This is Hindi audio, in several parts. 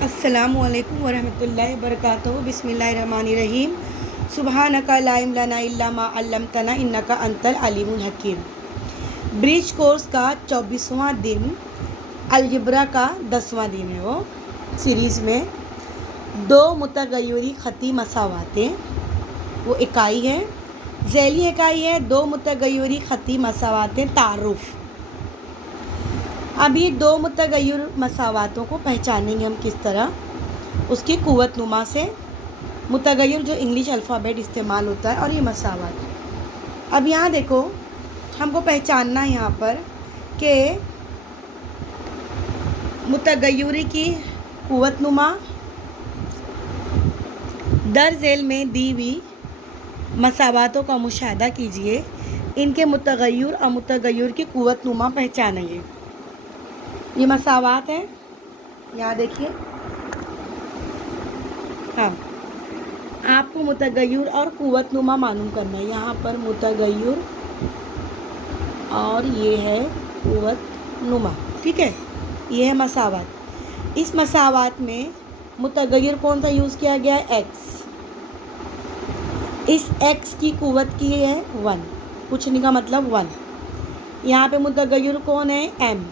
अस्सलामुअलैकुम वरहमतुल्लाहि वबरकातुहू बिस्मिल्लाहिर्रहमानिर्रहीम सुबहानका ला इल्मा लना इल्ला मा अल्लमतना इन्नका अंतल अलीमुल हकीम। ब्रिज कोर्स का 24वां दिन, अलजबरा का 10वां दिन है। वो सीरीज़ में दो मुतगय्यरी ख़ती मसावातें, वो इकाई है, ज़ैली इकाई है दो मुतगय्यरी ख़ती मसावातें तारुफ़। अब ये दो मुतगय्यर मसावातों को पहचानेंगे हम किस तरह, उसकी कुव्वत नुमा से। मुतगय्यर जो इंग्लिश अल्फ़ाबेट इस्तेमाल होता है और ये मसावात। अब यहाँ देखो, हमको पहचानना है यहाँ पर कि मुतगय्यरी की कुव्वत नुमा दर झेल में दी हुई मसावातों का मुशाहदा कीजिए। इनके मुतगय्यर और मुतगय्यर की कुव्वत नुमा पहचानेंगे। ये मसावात है, यहाँ देखिए। हाँ, आपको मुतगय्यर और कुव्वत नुमा मालूम करना है। यहाँ पर मुतगय्यर और ये है कुव्वत नुमा, ठीक है। ये है मसावात। इस मसावात में मुतगय्यर कौन सा यूज़ किया गया है? एक्स। इस एक्स की कुव्वत की है 1, पूछने का मतलब 1। यहाँ पे मुतगय्यर कौन है? एम।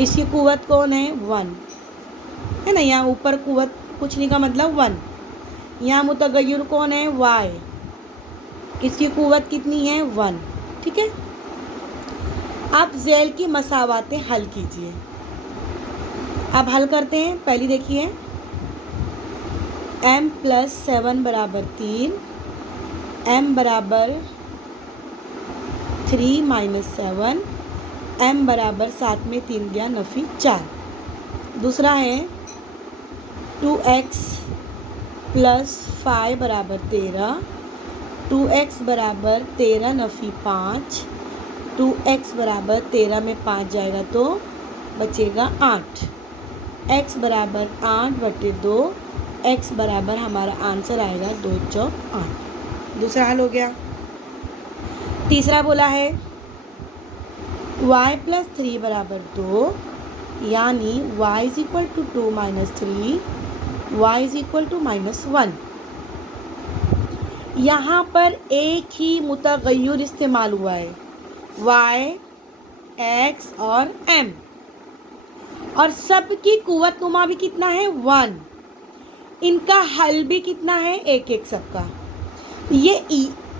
इसकी कुव्वत कौन है? 1 है ना। यहाँ ऊपर कुव्वत पूछने का मतलब 1। यहाँ मुतगय्यर कौन है? वाई। इसकी कुव्वत कितनी है? 1, ठीक है। अब झेल की मसावातें हल कीजिए। अब हल करते हैं। पहली देखिए, m + 7 = 3, m = 3 - 7, m = 7 में 3 गया नफ़ी 4। दूसरा है 2x + 5 = 13, 2x = 13 नफ़ी 5, 2x = 13 में 5 जाएगा तो बचेगा 8, x = 8/2, x बराबर हमारा आंसर आएगा 2 चौक 8। दूसरा हल हो गया। तीसरा बोला है y + 3 = 2, यानी y = 2 - 3, y = -1। यहाँ पर एक ही मुतगय्यर इस्तेमाल हुआ है, y, x और m, और सबकी कुव्वत नुमा भी कितना है? 1। इनका हल भी कितना है? एक एक सबका। ये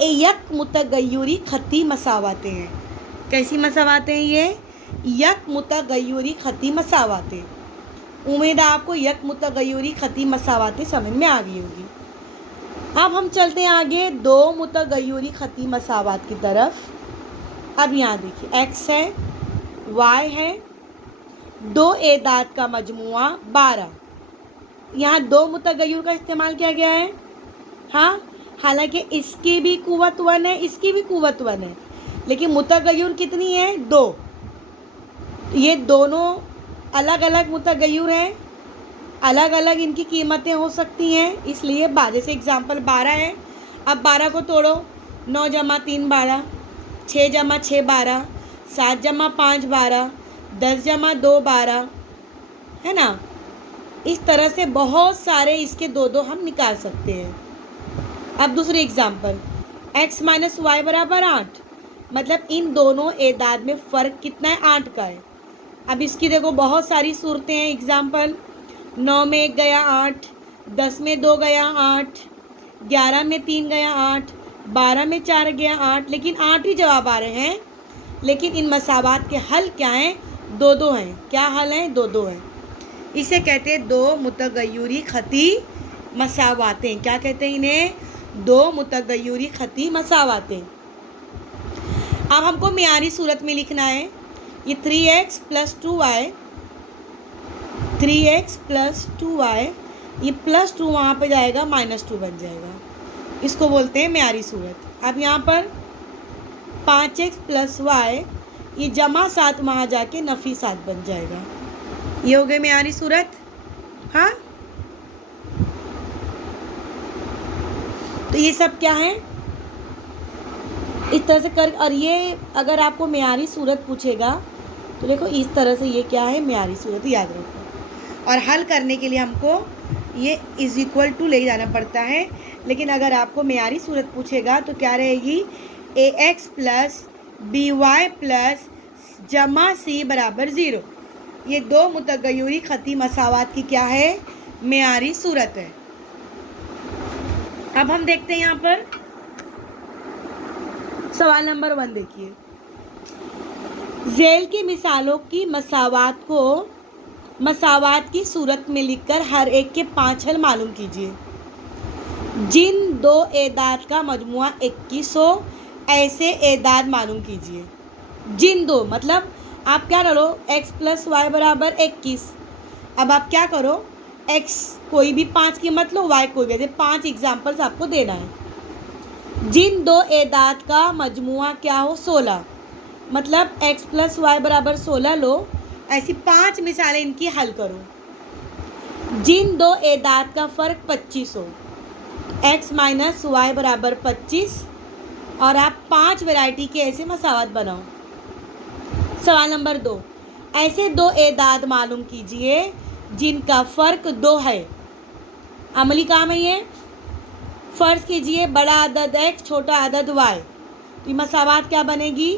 यक मुतगय्यरी ख़ती मसावातें हैं। कैसी मसावातें हैं ये? यक मुतगय्यरी ख़ती मसावातें। उम्मीद है आपको यक मुतगय्यरी ख़ती मसावातें समझ में आ गई होगी। अब हम चलते हैं आगे दो मुतगय्यरी ख़ती मसावात की तरफ। अब यहाँ देखिए, x है, y है, दो एदाद का मजमुआ 12। यहाँ दो मुतगय्यर का इस्तेमाल किया गया है। हाँ, हालांकि इसकी भी कुव्वत 1 है, इसकी भी कुव्वत 1 है, लेकिन मुतगय्यर कितनी है? 2। ये दोनों अलग अलग मुतगय्यर हैं, अलग अलग इनकी कीमतें हो सकती हैं, इसलिए जैसे एग्जाम्पल 12 है। अब 12 को तोड़ो, 9 + 3 12, 6 + 6 12, 7 + 5 12, 10 + 2 12, है ना। इस तरह से बहुत सारे इसके दो हम निकाल सकते हैं। अब दूसरी एग्जाम्पल, x - y = 8, मतलब इन दोनों एदाद में फ़र्क कितना है? 8 का है। अब इसकी देखो बहुत सारी सूरतें हैं। एग्जाम्पल, 9 में 1 गया 8, 10 में 2 गया 8, 11 में 3 गया 8, 12 में 4 गया 8, लेकिन 8 ही जवाब आ रहे हैं। लेकिन इन मसावात के हल क्या हैं? 2-2 हैं। क्या हल हैं? 2-2 हैं। इसे कहते हैं दो मुतगय्यरी ख़ती मसावातें। क्या कहते हैं इन्हें? दो मुतगय्यरी ख़ती मसावातें। अब हमको मियारी सूरत में लिखना है। ये 3x + 2y, 3x + 2y, ये +2 वहाँ पे जाएगा, -2 बन जाएगा। इसको बोलते हैं मियारी सूरत। अब यहाँ पर 5x + y, ये +7 वहाँ जाके नफ़ी 7 बन जाएगा। ये हो गए मियारी सूरत। हाँ, तो ये सब क्या है? इस तरह से कर। और ये अगर आपको मियारी सूरत पूछेगा तो देखो इस तरह से, ये क्या है? मियारी सूरत, याद रखो। और हल करने के लिए हमको ये इज इक्वल टू ले जाना पड़ता है। लेकिन अगर आपको मेयारी सूरत पूछेगा तो क्या रहेगी, A X plus B Y plus जमा सी बराबर 0। ये दो मुतगय्युरी खती मसावात की क्या है, मेयारी सूरत है। अब हम देखते हैं यहाँ पर सवाल नंबर 1 देखिए, झेल की मिसालों की मसावात को मसावात की सूरत में लिखकर हर एक के 5 हल मालूम कीजिए। जिन दो एदाद का मजमुआ 21 हो, ऐसे एदाद मालूम कीजिए। जिन दो मतलब आप क्या करो, x प्लस वाई बराबर 21। अब आप क्या करो, x कोई भी 5 की मत लो, y कोई भी, 5 एग्जाम्पल्स आपको देना है। जिन दो एदाद का मजमुआ क्या हो 16, मतलब x प्लस वाई बराबर 16 लो, ऐसी 5 मिसालें इनकी हल करो। जिन दो एदाद का फ़र्क 25 हो, x माइनस वाई बराबर 25, और आप 5 वैरायटी के ऐसे मसावत बनाओ। सवाल नंबर 2, ऐसे दो एदाद मालूम कीजिए जिनका फ़र्क 2 है। अमली काम है ये। फ़र्ज़ कीजिए बड़ा अदद x छोटा अदद y, तो ये मसावत क्या बनेगी,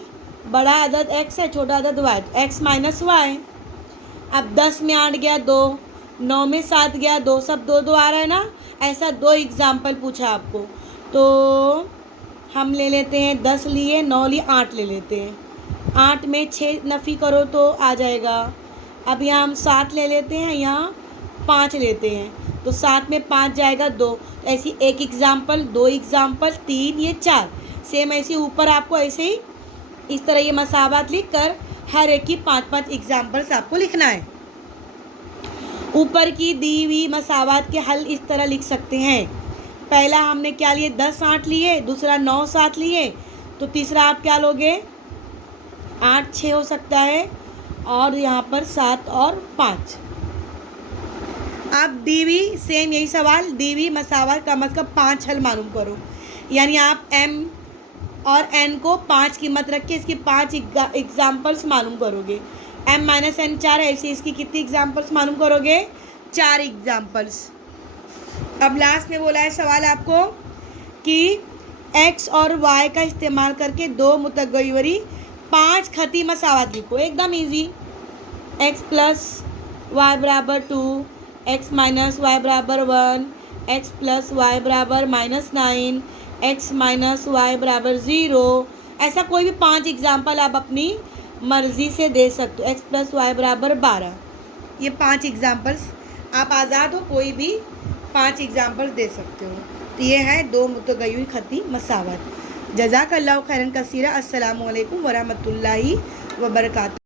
बड़ा अदद x है छोटा अदद y, x माइनस वाई। अब 10 में 8 गया 2, 9 में 7 गया 2, सब 2 2 आ रहा है ना। ऐसा 2 एग्जाम्पल पूछा आपको, तो हम ले लेते हैं 10 लिए, 9 लिए, 8 ले लेते हैं। 8 में 6 नफ़ी करो तो आ जाएगा। अब यहाँ हम 7 ले लेते हैं, यहाँ 5 लेते हैं, तो 7 में 5 जाएगा 2। ऐसी 1 एग्ज़ाम्पल, 2 एग्ज़ाम्पल, 3, ये 4। सेम ऐसे ऊपर आपको ऐसे ही इस तरह ये मसावत लिख कर हर एक की 5-5 एग्ज़ाम्पल्स आपको लिखना है। ऊपर की दी हुई मसावत के हल इस तरह लिख सकते हैं। पहला हमने क्या लिए, 10 8 लिए, दूसरा 9 7 लिए, तो तीसरा आप क्या लोगे, 8 6 हो सकता है, और यहाँ पर 7 और 5। अब दी हुई सेम यही सवाल, दी हुई मसावत कम अज़ कम 5 हल मालूम करो। यानी आप m और n को 5 कीमत रख के इसकी 5 एग्जाम्पल्स मालूम करोगे। m माइनस n 4 है, ऐसे इसकी कितनी एग्जाम्पल्स मालूम करोगे, 4 एग्जाम्पल्स। अब लास्ट में बोला है सवाल आपको कि x और y का इस्तेमाल करके दो मुतगय्युरी 5 खती मसावत लिखो। एकदम इजी। x प्लस वाई बराबर 2, x माइनस वाई बराबर 1, x प्लस वाई बराबर -9, x माइनस वाई बराबर 0। ऐसा कोई भी 5 एग्जाम्पल आप अपनी मर्ज़ी से दे सकते हो। x प्लस वाई बराबर 12, ये 5 एग्जाम्पल्स आप आज़ाद हो, कोई भी 5 एग्जाम्पल्स दे सकते हो। तो ये है दो मुतगय्युरी खती मसावत। जज़ाकल्लाहु खैरन कसीरा। अस्सलामु अलैकुम वरहमतुल्लाहि वबरकातुहू।